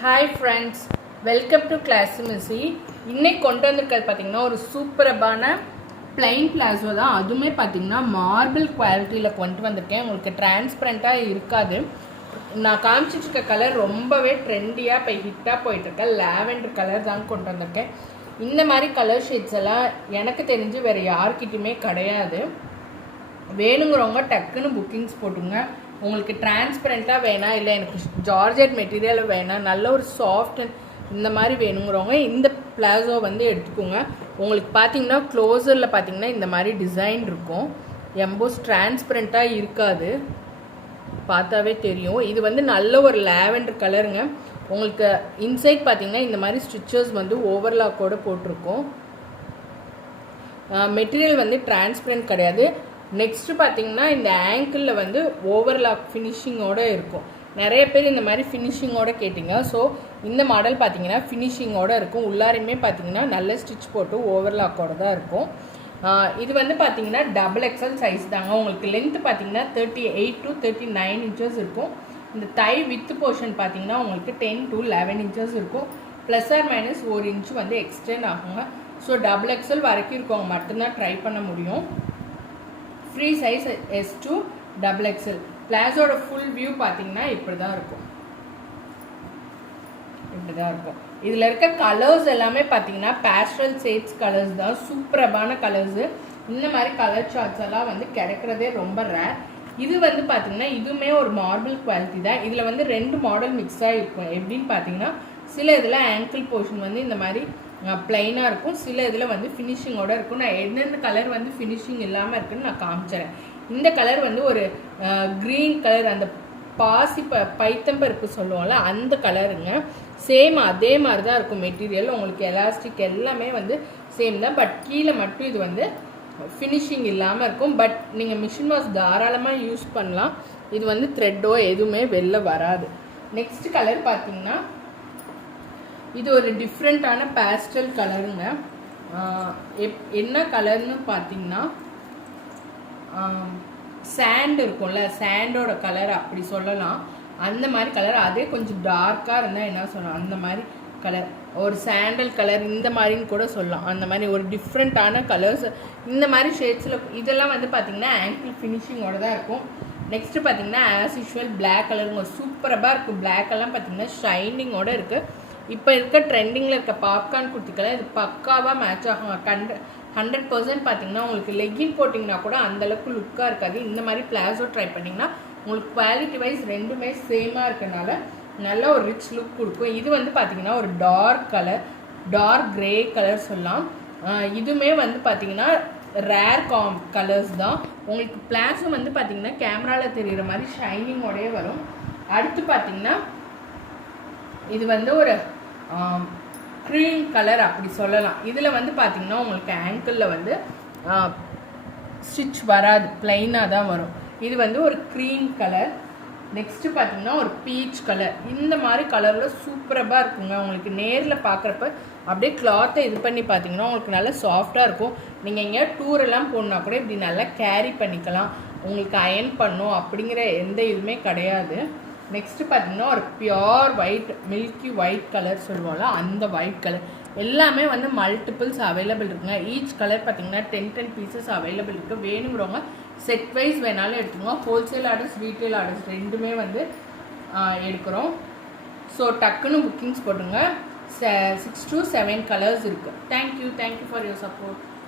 Hi friends, welcome to class Missy. இன்னைக்கு கொண்டு வந்திருக்கிறது பார்த்தீங்கன்னா ஒரு சூப்பரபான பிளைன் பிளாசோ தான். அதுவுமே பார்த்தீங்கன்னா மார்பிள் குவாலிட்டியில் கொண்டு வந்திருக்கேன். உங்களுக்கு டிரான்ஸ்பரண்ட்டாக இருக்காது. நான் காமிச்சிட்டு இருக்க கலர் ரொம்பவே ட்ரெண்டியாக இப்போ ஹிட்டாக போயிட்டுருக்கேன். லாவெண்டர் கலர் தான் கொண்டு வந்திருக்கேன். இந்த மாதிரி கலர் ஷேட்ஸ் எல்லாம் எனக்கு தெரிஞ்சு வேறு யார்கிட்டையுமே கிடையாது. வேணுங்கிறவங்க டக்குன்னு புக்கிங்ஸ் போட்டுங்க. உங்களுக்கு டிரான்ஸ்பரண்ட்டாக வேணாம், இல்லை எனக்கு ஜார்ஜெட் மெட்டீரியல் வேணாம், நல்ல ஒரு சாஃப்ட் இந்த மாதிரி வேணுங்கிறவங்க இந்த பிளாசோ வந்து எடுத்துக்கோங்க. உங்களுக்கு பார்த்தீங்கன்னா க்ளோஸரில் பார்த்தீங்கன்னா இந்த மாதிரி டிசைன் இருக்கும். எம்போஸ் டிரான்ஸ்பரண்ட்டாக இருக்காது, பார்த்தாவே தெரியும். இது வந்து நல்ல ஒரு லாவெண்டர் கலருங்க. உங்களுக்கு இன்சைட் பார்த்தீங்கன்னா இந்த மாதிரி ஸ்டிச்சஸ் வந்து ஓவர்லாக்கோடு போட்டிருக்கோம். மெட்டீரியல் வந்து டிரான்ஸ்பரண்ட் கிடையாது. நெக்ஸ்ட்டு பார்த்தீங்கன்னா இந்த ஆங்கிளில் வந்து ஓவர்லாக் ஃபினிஷிங்கோடு இருக்கும். நிறைய பேர் இந்த மாதிரி ஃபினிஷிங்கோடு கேட்டிங்க. ஸோ இந்த மாடல் பார்த்தீங்கன்னா ஃபினிஷிங்கோடு இருக்கும். உள்ளாரையுமே பார்த்தீங்கன்னா நல்ல ஸ்டிச் போட்டு ஓவர்லாக்கோடு தான் இருக்கும். இது வந்து பார்த்தீங்கன்னா XXL சைஸ் தாங்க. உங்களுக்கு லென்த்து பார்த்தீங்கன்னா 38 to 39 இன்ச்சஸ் இருக்கும். இந்த தை வித் போர்ஷன் பார்த்தீங்கன்னா உங்களுக்கு 10 to 11 இன்ச்சஸ் இருக்கும். ப்ளஸ் ஆர் மைனஸ் 1 இன்ச்சு வந்து எக்ஸ்டெண்ட் ஆகுங்க. ஸோ XXL வரைக்கும் இருக்கவங்க மட்டும்தான் ட்ரை பண்ண முடியும். Free size S to XXL. பிளாஸோட ஃபுல் வியூ பார்த்தீங்கன்னா இப்படி தான் இருக்கும். இதில் இருக்க கலர்ஸ் எல்லாமே பார்த்தீங்கன்னா பேஸ்டல் ஷேட்ஸ் கலர்ஸ் தான். சூப்பரபான கலர்ஸு. இந்த மாதிரி கலர் சார்ட்ஸ் எல்லாம் வந்து கிடைக்கிறதே ரொம்ப ரேர். இது வந்து பார்த்தீங்கன்னா இதுவுமே ஒரு மார்பிள் குவாலிட்டி தான். இதில் வந்து 2 மாடல் மிக்ஸாக இருக்கும். எப்படின்னு பார்த்தீங்கன்னா சில இதில் ஆங்கிள் போர்ஷன் வந்து இந்த மாதிரி பிளைனாக இருக்கும், சில இதில் வந்து ஃபினிஷிங்கோடு இருக்கும். நான் எந்தெந்த கலர் வந்து ஃபினிஷிங் இல்லாமல் இருக்குன்னு நான் காமிச்சிறேன். இந்த கலர் வந்து ஒரு க்ரீன் கலர், அந்த பாசி பைத்தம்பருப்பு சொல்லுவோம்ல அந்த கலருங்க. சேம் அதே மாதிரி தான் இருக்கும் மெட்டீரியல். உங்களுக்கு எலாஸ்டிக் எல்லாமே வந்து சேம் தான். பட் கீழே மட்டும் இது வந்து ஃபினிஷிங் இல்லாமல் இருக்கும். பட் நீங்கள் மிஷின் வாஷ் தாராளமாக யூஸ் பண்ணலாம். இது வந்து த்ரெட்டோ எதுவுமே வெளில வராது. நெக்ஸ்ட் கலர் பார்த்தீங்கன்னா இது ஒரு டிஃப்ரெண்ட்டான பேஸ்டல் கலருங்க. என்ன கலர்னு பார்த்தீங்கன்னா சாண்ட் இருக்கும்ல, சாண்டோட கலர் அப்படி சொல்லலாம். அந்த மாதிரி கலர். அதே கொஞ்சம் டார்க்காக இருந்தால் என்ன சொல்லலாம், அந்த மாதிரி கலர், ஒரு சாண்டல் கலர் இந்த மாதிரின்னு கூட சொல்லலாம். அந்த மாதிரி ஒரு டிஃப்ரெண்ட்டான கலர்ஸ் இந்த மாதிரி ஷேட்ஸில். இதெல்லாம் வந்து பார்த்திங்கன்னா ஆங்கிள் ஃபினிஷிங்கோடு தான் இருக்கும். நெக்ஸ்ட்டு பார்த்தீங்கன்னா ஆஸ் யூஷுவல் பிளாக் கலருங்க. சூப்பராக இருக்கும். பிளாக் எல்லாம் பார்த்தீங்கன்னா ஷைனிங்கோடு இருக்குது. இப்போ இருக்க ட்ரெண்டிங்கில் இருக்க பாப்கார்ன் குர்த்திக்கெல்லாம் இது பக்காவாக மேட்ச் ஆகும். 100% பார்த்தீங்கன்னா உங்களுக்கு லெக்கின் போட்டிங்கன்னா கூட அந்தளவுக்கு லுக்காக இருக்காது. இந்த மாதிரி பிளாஸோ ட்ரை பண்ணிங்கன்னா உங்களுக்கு குவாலிட்டி வைஸ் ரெண்டுமே சேமாக இருக்கனால நல்ல ஒரு ரிச் லுக் கொடுக்கும். இது வந்து பார்த்தீங்கன்னா ஒரு dark colour, dark grey colour சொல்லலாம். இதுவுமே வந்து பார்த்தீங்கன்னா ரேர் கலர்ஸ் தான். உங்களுக்கு பிளாஸும் வந்து பார்த்தீங்கன்னா கேமராவில் தெரிகிற மாதிரி ஷைனிங்கோடயே வரும். அடுத்து பார்த்தீங்கன்னா இது வந்து ஒரு க்ரீம் கலர் அப்படி சொல்லலாம். இதில் வந்து பார்த்திங்கன்னா உங்களுக்கு ஆங்கிளில் வந்து ஸ்டிச் வராது, ப்ளைனாக தான் வரும். இது வந்து ஒரு க்ரீம் கலர். நெக்ஸ்ட்டு பார்த்திங்கன்னா ஒரு பீச் கலர். இந்த மாதிரி கலரில் சூப்பராக இருக்குங்க. உங்களுக்கு நேரில் பார்க்குறப்ப அப்படியே கிளாத்தை இது பண்ணி பார்த்தீங்கன்னா உங்களுக்கு நல்லா சாஃப்டாக இருக்கும். நீங்கள் எங்கேயா டூரெல்லாம் போகணுன்னா கூட இப்படி நல்லா கேரி பண்ணிக்கலாம். உங்களுக்கு அயன் பண்ணும் அப்படிங்கிற எந்த இதுவுமே கிடையாது. நெக்ஸ்ட்டு பார்த்தீங்கன்னா ஒரு pure white, milky white colour சொல்லுவோம்ல அந்த ஒயிட் கலர். எல்லாமே வந்து மல்டிபிள்ஸ் அவைலபிள் இருக்குங்க. ஈச் கலர் பார்த்தீங்கன்னா 10 பீசஸ் அவைலபிள் இருக்குது. வேணுங்கிறவங்க செட் வைஸ் வேணாலும் எடுத்துக்கோங்க. ஹோல்சேல் ஆர்டர்ஸ், ரீட்டைல் ஆர்டர்ஸ் ரெண்டுமே வந்து எடுக்கிறோம். ஸோ டக்குன்னு புக்கிங்ஸ் போட்டுங்க. 6 to 7 கலர்ஸ் இருக்குது. Thank you for your support.